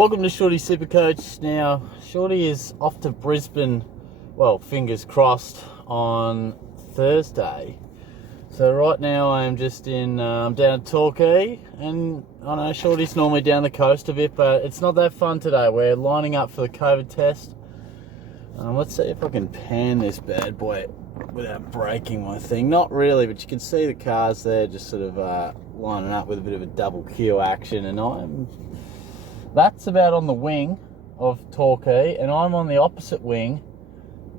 Welcome to Shorty's SuperCoach. Now, Shorty is off to Brisbane, well, fingers crossed, on Thursday. So right now I am just down at Torquay, and I know Shorty's normally down the coast a bit, but it's not that fun today. We're lining up for the COVID test. Let's see if I can pan this bad boy without breaking my thing. Not really, but you can see the cars there just sort of lining up with a bit of a double queue action, and that's about on the wing of Torquay, and I'm on the opposite wing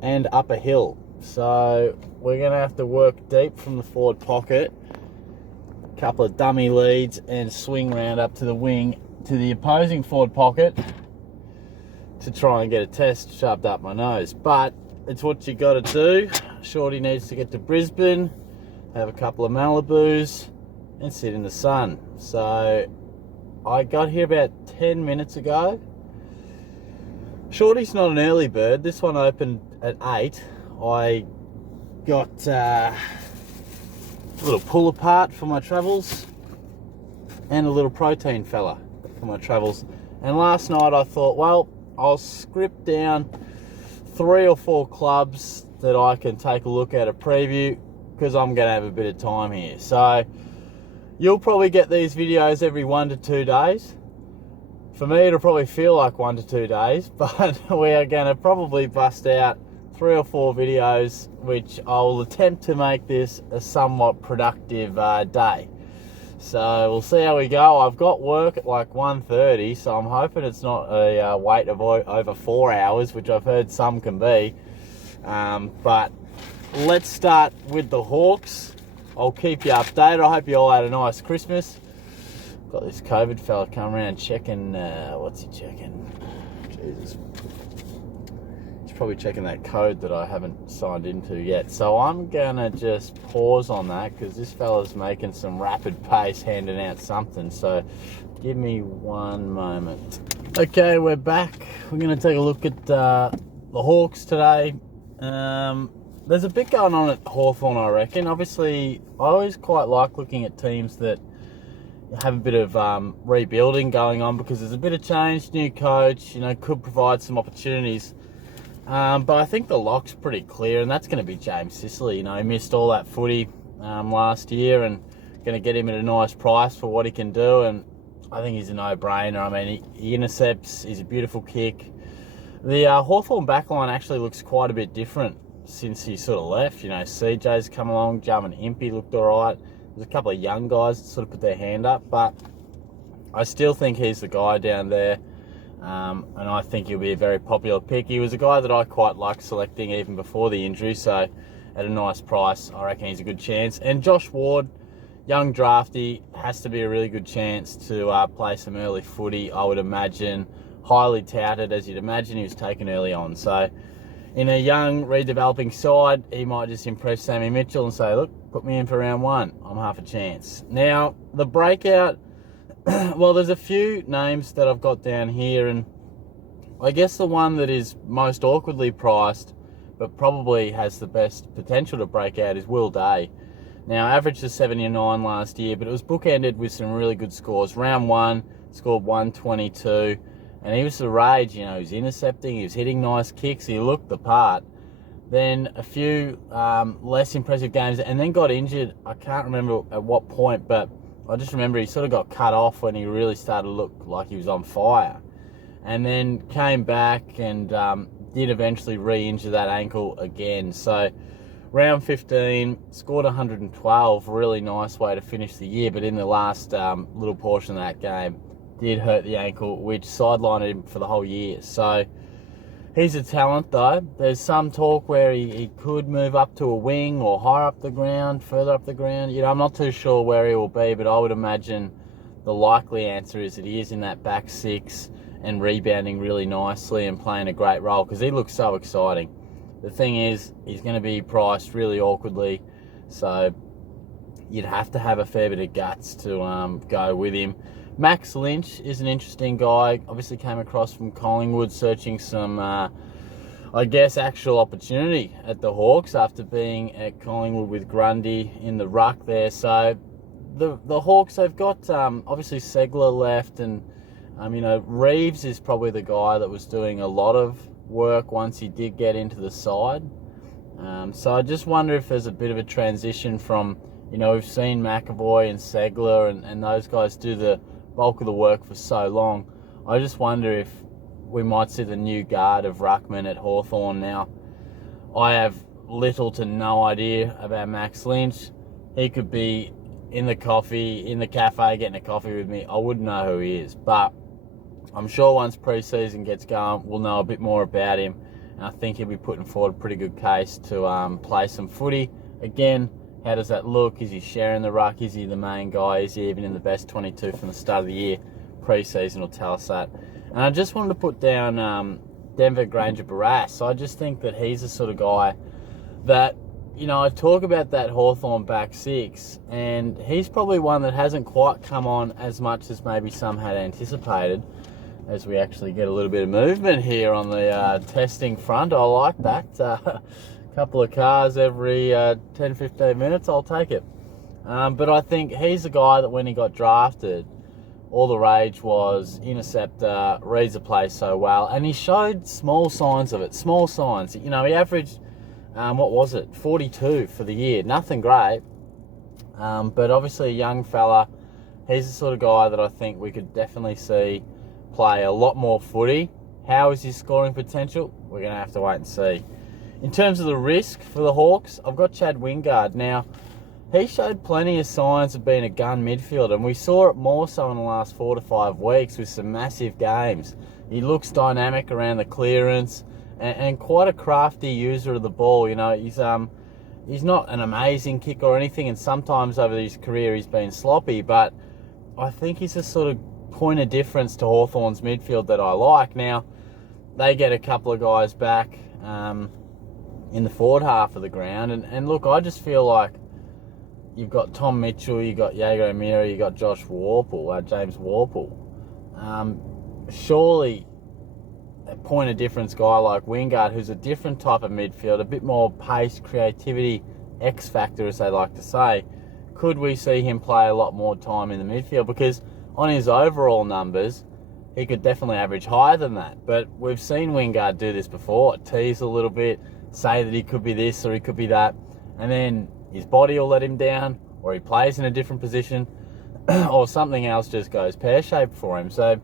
and up a hill. So we're going to have to work deep from the forward pocket, a couple of dummy leads, and swing round up to the wing to the opposing forward pocket to try and get a test shoved up my nose. But it's what you got to do. Shorty needs to get to Brisbane, have a couple of Malibus, and sit in the sun. So I got here about 10 minutes ago. Shorty's not an early bird. This one opened at 8. I got a little pull apart for my travels and a little protein fella for my travels. And last night I thought, well, I'll script down 3 or 4 clubs that I can take a look at a preview, because I'm going to have a bit of time here. So you'll probably get these videos every 1 to 2 days. For me, it'll probably feel like 1 to 2 days, but we are going to probably bust out 3 or 4 videos, which I'll attempt to make this a somewhat productive day. So we'll see how we go. I've got work at like 1:30, so I'm hoping it's not a wait of over 4 hours, which I've heard some can be. But let's start with the Hawks. I'll keep you updated. I hope you all had a nice Christmas. Got this COVID fella coming around checking, what's he checking? Jesus. He's probably checking that code that I haven't signed into yet. So I'm going to just pause on that, because this fella's making some rapid pace handing out something. So give me one moment. Okay, we're back. We're going to take a look at the Hawks today. There's a bit going on at Hawthorn, I reckon. Obviously, I always quite like looking at teams that have a bit of rebuilding going on, because there's a bit of change, new coach, could provide some opportunities. But I think the lock's pretty clear, and that's going to be James Sicily. He missed all that footy last year, and going to get him at a nice price for what he can do, and I think he's a no-brainer. I mean, he intercepts, he's a beautiful kick. The Hawthorn backline actually looks quite a bit different since he sort of left. CJ's come along, Jum and Impey looked all right. There's a couple of young guys that sort of put their hand up, but I still think he's the guy down there, and I think he'll be a very popular pick. He was a guy that I quite liked selecting even before the injury, so at a nice price, I reckon he's a good chance. And Josh Ward, young drafty, has to be a really good chance to play some early footy, I would imagine. Highly touted, as you'd imagine. He was taken early on, so in a young, redeveloping side, he might just impress Sammy Mitchell and say, look, put me in for round 1. I'm half a chance. Now, the breakout, well, there's a few names that I've got down here, and I guess the one that is most awkwardly priced, but probably has the best potential to break out, is Will Day. Now, averaged a 79 last year, but it was bookended with some really good scores. Round 1, scored 122. And he was the rage, he was intercepting, he was hitting nice kicks, he looked the part. Then a few less impressive games, and then got injured. I can't remember at what point, but I just remember he sort of got cut off when he really started to look like he was on fire. And then came back and did eventually re-injure that ankle again. So round 15, scored 112, really nice way to finish the year, but in the last little portion of that game, did hurt the ankle, which sidelined him for the whole year. So he's a talent, though. There's some talk where he could move up to a wing or higher up the ground, further up the ground. I'm not too sure where he will be, but I would imagine the likely answer is that he is in that back 6 and rebounding really nicely and playing a great role, because he looks so exciting. The thing is, he's going to be priced really awkwardly, so you'd have to have a fair bit of guts to go with him. Max Lynch is an interesting guy. Obviously came across from Collingwood, searching some, actual opportunity at the Hawks after being at Collingwood with Grundy in the ruck there. So the Hawks, they've got obviously Segler left, and Reeves is probably the guy that was doing a lot of work once he did get into the side. So I just wonder if there's a bit of a transition from, we've seen McAvoy and Segler and those guys do the bulk of the work for so long. I just wonder if we might see the new guard of Ruckman at Hawthorn now. I have little to no idea about Max Lynch. He could be in the cafe getting a coffee with me. I wouldn't know who he is, but I'm sure once pre-season gets going, we'll know a bit more about him. And I think he'll be putting forward a pretty good case to play some footy. Again, how does that look? Is he sharing the ruck? Is he the main guy? Is he even in the best 22 from the start of the year? Pre-season will tell us that. And I just wanted to put down Denver Granger Barras. I just think that he's the sort of guy that, I talk about that Hawthorn back six, and he's probably one that hasn't quite come on as much as maybe some had anticipated, as we actually get a little bit of movement here on the testing front. I like that. Couple of cars every 10-15 minutes, I'll take it. But I think he's the guy that when he got drafted, all the rage was interceptor, reads the play so well, and he showed small signs of it, small signs. He averaged, 42 for the year, nothing great, but obviously a young fella. He's the sort of guy that I think we could definitely see play a lot more footy. How is his scoring potential? We're going to have to wait and see. In terms of the risk for the Hawks, I've got Chad Wingard. Now, he showed plenty of signs of being a gun midfielder, and we saw it more so in the last 4 to 5 weeks with some massive games. He looks dynamic around the clearance and quite a crafty user of the ball. He's not an amazing kicker or anything, and sometimes over his career he's been sloppy, but I think he's a sort of point of difference to Hawthorn's midfield that I like. Now, they get a couple of guys back in the forward half of the ground, and look, I just feel like you've got Tom Mitchell, you've got Jaeger O'Meara, you've got James Warple. Surely a point of difference guy like Wingard, who's a different type of midfield, a bit more pace, creativity, X factor as they like to say, could we see him play a lot more time in the midfield? Because on his overall numbers, he could definitely average higher than that. But we've seen Wingard do this before, tease a little bit, say that he could be this or he could be that, and then his body will let him down, or he plays in a different position, or something else just goes pear-shaped for him. So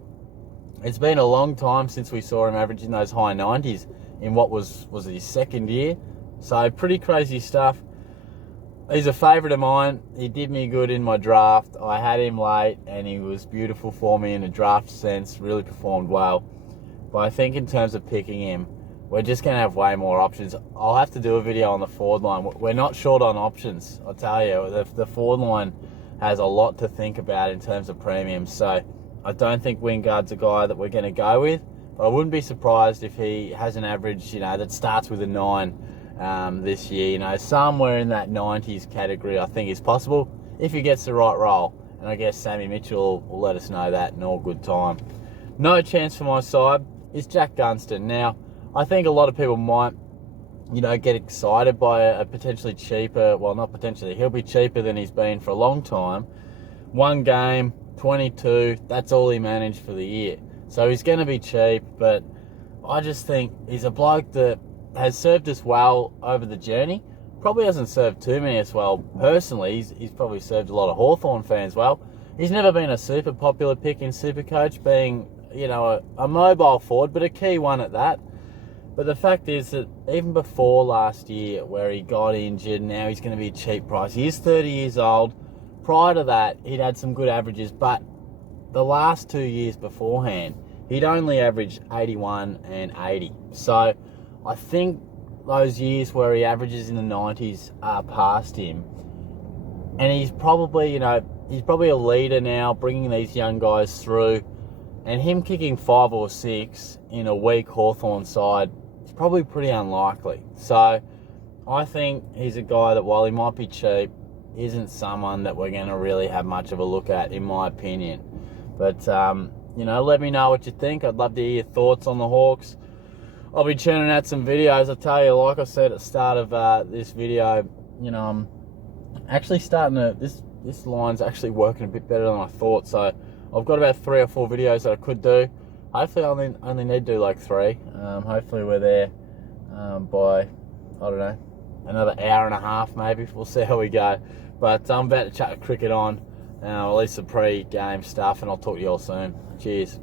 it's been a long time since we saw him averaging those high 90s in what was it his second year? So pretty crazy stuff. He's a favourite of mine. He did me good in my draft. I had him late, and he was beautiful for me in a draft sense, really performed well. But I think in terms of picking him, we're just going to have way more options. I'll have to do a video on the forward line. We're not short on options, I'll tell you. The forward line has a lot to think about in terms of premiums. So I don't think Wingard's a guy that we're going to go with. But I wouldn't be surprised if he has an average, that starts with a 9 this year. Somewhere in that 90s category I think is possible if he gets the right role. And I guess Sammy Mitchell will let us know that in all good time. No chance for my side is Jack Gunston. Now, I think a lot of people might, get excited by a potentially cheaper, well, not potentially, he'll be cheaper than he's been for a long time. 1 game, 22, that's all he managed for the year. So he's going to be cheap, but I just think he's a bloke that has served us well over the journey. Probably hasn't served too many as well personally. He's probably served a lot of Hawthorn fans well. He's never been a super popular pick in SuperCoach, being, a mobile forward, but a key one at that. But the fact is that even before last year, where he got injured, now he's going to be a cheap price. He is 30 years old. Prior to that, he'd had some good averages, but the last 2 years beforehand, he'd only averaged 81 and 80. So I think those years where he averages in the 90s are past him. And he's probably, he's probably a leader now, bringing these young guys through. And him kicking 5 or 6 in a weak Hawthorn side is probably pretty unlikely. So I think he's a guy that, while he might be cheap, isn't someone that we're going to really have much of a look at, in my opinion. But, let me know what you think. I'd love to hear your thoughts on the Hawks. I'll be churning out some videos. I'll tell you, like I said at the start of this video, I'm actually starting to, this line's actually working a bit better than I thought. So I've got about 3 or 4 videos that I could do. Hopefully I only need to do like 3. Hopefully we're there by, I don't know, another hour and a half maybe. We'll see how we go. But I'm about to chuck cricket on, at least the pre-game stuff, and I'll talk to you all soon. Cheers.